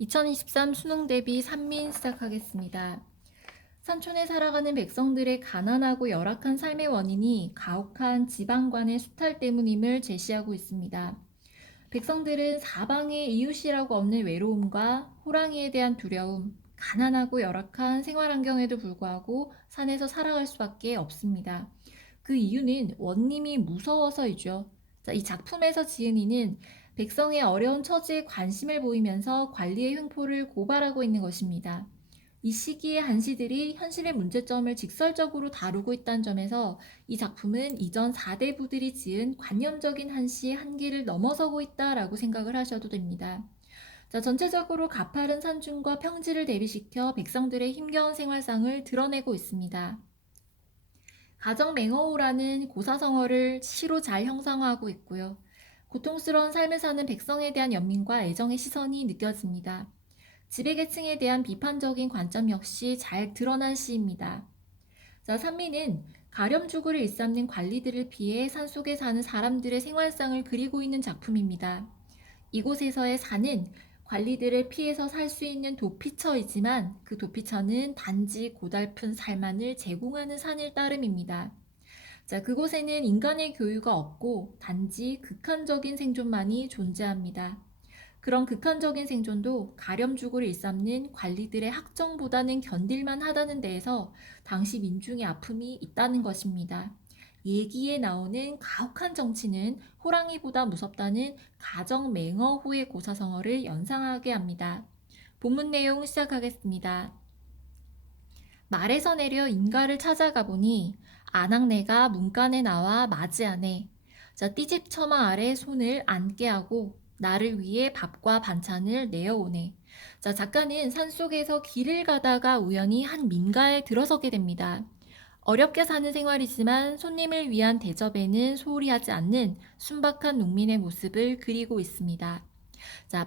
2023 수능 대비 산민 시작하겠습니다. 산촌에 살아가는 백성들의 가난하고 열악한 삶의 원인이 가혹한 지방관의 수탈 때문임을 제시하고 있습니다. 백성들은 사방에 이웃이라고 없는 외로움과 호랑이에 대한 두려움, 가난하고 열악한 생활 환경에도 불구하고 산에서 살아갈 수밖에 없습니다. 그 이유는 원님이 무서워서이죠. 이 작품에서 지은이는 백성의 어려운 처지에 관심을 보이면서 관리의 횡포를 고발하고 있는 것입니다. 이 시기의 한시들이 현실의 문제점을 직설적으로 다루고 있다는 점에서 이 작품은 이전 4대부들이 지은 관념적인 한시의 한계를 넘어서고 있다라고 생각을 하셔도 됩니다. 전체적으로 가파른 산중과 평지를 대비시켜 백성들의 힘겨운 생활상을 드러내고 있습니다. 가정맹어호라는 고사성어를 시로 잘 형상화하고 있고요. 고통스러운 삶을 사는 백성에 대한 연민과 애정의 시선이 느껴집니다. 지배계층에 대한 비판적인 관점 역시 잘 드러난 시입니다. 산미는 가렴주구를 일삼는 관리들을 피해 산속에 사는 사람들의 생활상을 그리고 있는 작품입니다. 이곳에서의 산은 관리들을 피해서 살 수 있는 도피처이지만 그 도피처는 단지 고달픈 삶만을 제공하는 산일 따름입니다. 그곳에는 인간의 교유가 없고 단지 극한적인 생존만이 존재합니다. 그런 극한적인 생존도 가렴주구를 일삼는 관리들의 학정보다는 견딜만 하다는 데에서 당시 민중의 아픔이 있다는 것입니다. 얘기에 나오는 가혹한 정치는 호랑이보다 무섭다는 가정맹어호의 고사성어를 연상하게 합니다. 본문 내용 시작하겠습니다. 말에서 내려 인가를 찾아가 보니 아낙네가 문간에 나와 맞이하네. 띠집 처마 아래 손을 앉게 하고 나를 위해 밥과 반찬을 내어오네. 작가는 산속에서 길을 가다가 우연히 한 민가에 들어서게 됩니다. 어렵게 사는 생활이지만 손님을 위한 대접에는 소홀히 하지 않는 순박한 농민의 모습을 그리고 있습니다.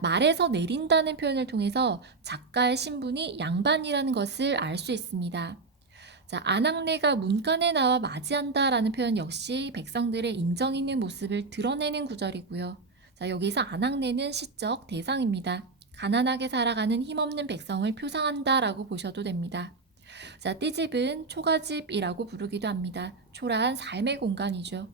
말에서 내린다는 표현을 통해서 작가의 신분이 양반이라는 것을 알 수 있습니다. 아낙네가 문간에 나와 맞이한다라는 표현 역시 백성들의 인정 있는 모습을 드러내는 구절이고요. 여기서 아낙네는 시적 대상입니다. 가난하게 살아가는 힘없는 백성을 표상한다라고 보셔도 됩니다. 띠집은 초가집이라고 부르기도 합니다. 초라한 삶의 공간이죠.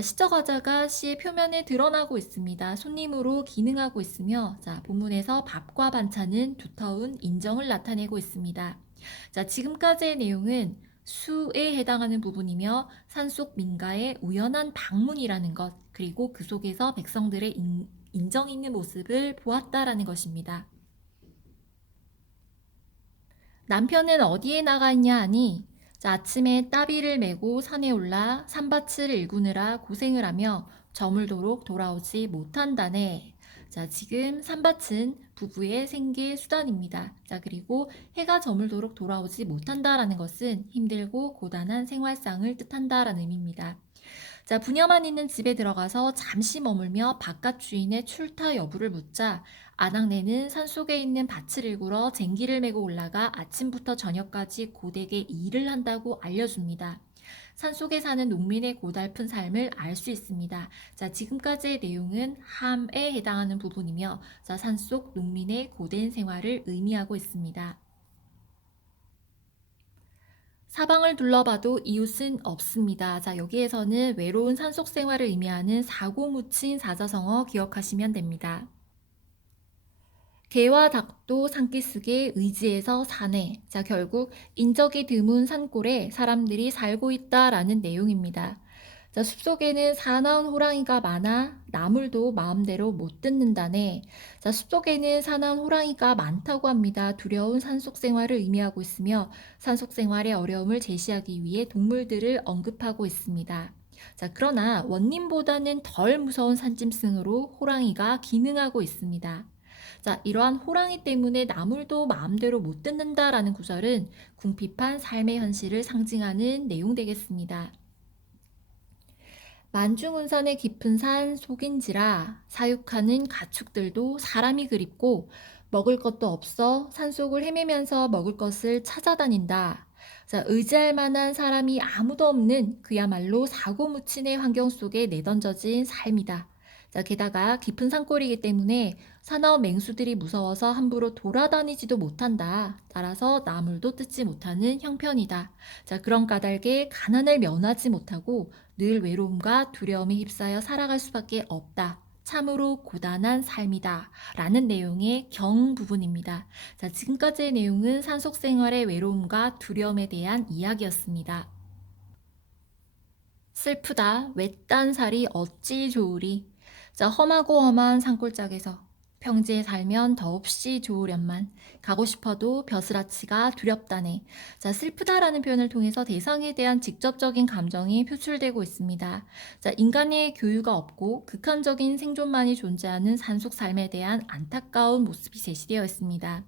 시적 화자가 시의 표면에 드러나고 있습니다. 손님으로 기능하고 있으며 본문에서 밥과 반찬은 두터운 인정을 나타내고 있습니다. 지금까지의 내용은 수에 해당하는 부분이며 산속 민가의 우연한 방문이라는 것, 그리고 그 속에서 백성들의 인정 있는 모습을 보았다라는 것입니다. 남편은 어디에 나가 있냐 하니 아침에 따비를 메고 산에 올라 산밭을 일구느라 고생을 하며 저물도록 돌아오지 못한다네. 지금 산밭은 부부의 생계 수단입니다. 그리고 해가 저물도록 돌아오지 못한다라는 것은 힘들고 고단한 생활상을 뜻한다라는 의미입니다. 부녀만 있는 집에 들어가서 잠시 머물며 바깥 주인의 출타 여부를 묻자 아낙네는 산속에 있는 밭을 일구러 쟁기를 메고 올라가 아침부터 저녁까지 고되게 일을 한다고 알려줍니다. 산속에 사는 농민의 고달픈 삶을 알 수 있습니다. 지금까지의 내용은 함에 해당하는 부분이며 산속 농민의 고된 생활을 의미하고 있습니다. 사방을 둘러봐도 이웃은 없습니다. 여기에서는 외로운 산속 생활을 의미하는 사고 묻힌 사자성어 기억하시면 됩니다. 개와 닭도 산기슭에 의지해서 사네. 결국 인적이 드문 산골에 사람들이 살고 있다라는 내용입니다. 숲속에는 사나운 호랑이가 많아 나물도 마음대로 못 듣는다네. 숲속에는 사나운 호랑이가 많다고 합니다. 두려운 산속 생활을 의미하고 있으며 산속 생활의 어려움을 제시하기 위해 동물들을 언급하고 있습니다. 그러나 원님보다는 덜 무서운 산짐승으로 호랑이가 기능하고 있습니다. 이러한 호랑이 때문에 나물도 마음대로 못 듣는다라는 구절은 궁핍한 삶의 현실을 상징하는 내용 되겠습니다. 만중운산의 깊은 산 속인지라 사육하는 가축들도 사람이 그립고 먹을 것도 없어 산속을 헤매면서 먹을 것을 찾아다닌다. 의지할 만한 사람이 아무도 없는 그야말로 사고무친의 환경 속에 내던져진 삶이다. 자, 게다가 깊은 산골이기 때문에 사나운 맹수들이 무서워서 함부로 돌아다니지도 못한다. 따라서 나물도 뜯지 못하는 형편이다. 자, 그런 까닭에 가난을 면하지 못하고 늘 외로움과 두려움에 휩싸여 살아갈 수밖에 없다. 참으로 고단한 삶이다. 라는 내용의 경 부분입니다. 자, 지금까지의 내용은 산속 생활의 외로움과 두려움에 대한 이야기였습니다. 슬프다. 외딴 살이 어찌 좋으리. 자, 험하고 험한 산골짜기에서 평지에 살면 더없이 좋으련만 가고 싶어도 벼슬아치가 두렵다네. 자, 슬프다라는 표현을 통해서 대상에 대한 직접적인 감정이 표출되고 있습니다. 자, 인간의 교유가 없고 극한적인 생존만이 존재하는 산속 삶에 대한 안타까운 모습이 제시되어 있습니다.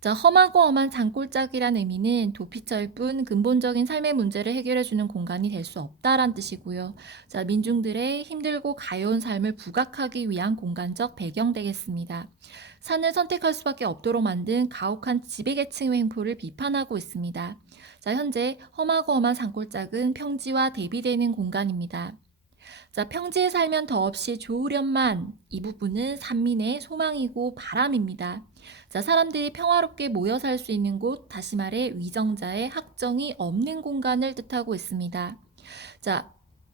자, 험하고 험한 산골짜기란 의미는 도피처일 뿐 근본적인 삶의 문제를 해결해주는 공간이 될 수 없다란 뜻이고요. 자, 민중들의 힘들고 가여운 삶을 부각하기 위한 공간적 배경 되겠습니다. 산을 선택할 수밖에 없도록 만든 가혹한 지배계층의 횡포를 비판하고 있습니다. 자, 현재 험하고 험한 산골짜기는 평지와 대비되는 공간입니다. 자, 평지에 살면 더없이 좋으련만 이 부분은 산민의 소망이고 바람입니다. 자, 사람들이 평화롭게 모여 살 수 있는 곳, 다시 말해 위정자의 학정이 없는 공간을 뜻하고 있습니다. 자,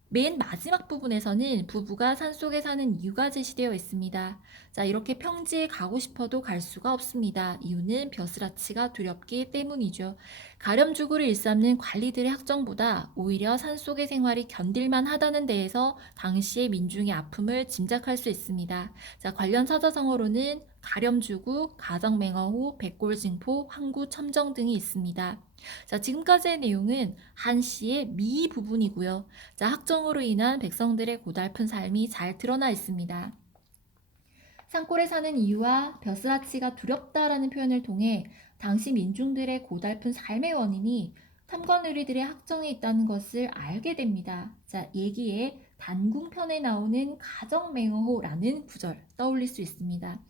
맨 마지막 부분에서는 부부가 산속에 사는 이유가 제시되어 있습니다. 자, 이렇게 평지에 가고 싶어도 갈 수가 없습니다. 이유는 벼슬아치가 두렵기 때문이죠. 가렴주구를 일삼는 관리들의 학정보다 오히려 산속의 생활이 견딜만 하다는 데에서 당시의 민중의 아픔을 짐작할 수 있습니다. 자, 관련 사자성어로는 가렴주구, 가정맹어호, 백골징포, 항구첨정 등이 있습니다. 자, 지금까지의 내용은 한시의 미 부분이고요. 자, 학정으로 인한 백성들의 고달픈 삶이 잘 드러나 있습니다. 산골에 사는 이유와 벼슬아치가 두렵다라는 표현을 통해 당시 민중들의 고달픈 삶의 원인이 탐관오리들의 학정에 있다는 것을 알게 됩니다. 자, 얘기에 단궁편에 나오는 가정맹어호라는 구절 떠올릴 수 있습니다.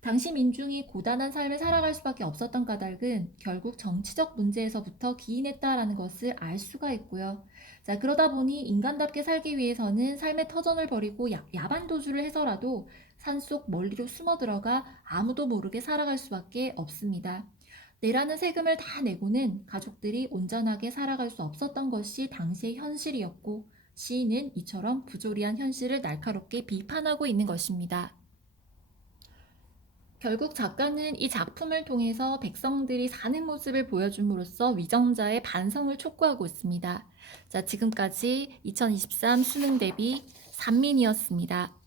당시 민중이 고단한 삶을 살아갈 수밖에 없었던 까닭은 결국 정치적 문제에서부터 기인했다라는 것을 알 수가 있고요. 자, 그러다 보니 인간답게 살기 위해서는 삶의 터전을 버리고 야반 도주를 해서라도 산속 멀리로 숨어 들어가 아무도 모르게 살아갈 수밖에 없습니다. 내라는 세금을 다 내고는 가족들이 온전하게 살아갈 수 없었던 것이 당시의 현실이었고 시인은 이처럼 부조리한 현실을 날카롭게 비판하고 있는 것입니다. 결국 작가는 이 작품을 통해서 백성들이 사는 모습을 보여줌으로써 위정자의 반성을 촉구하고 있습니다. 자, 지금까지 2023 수능 대비 산민이었습니다.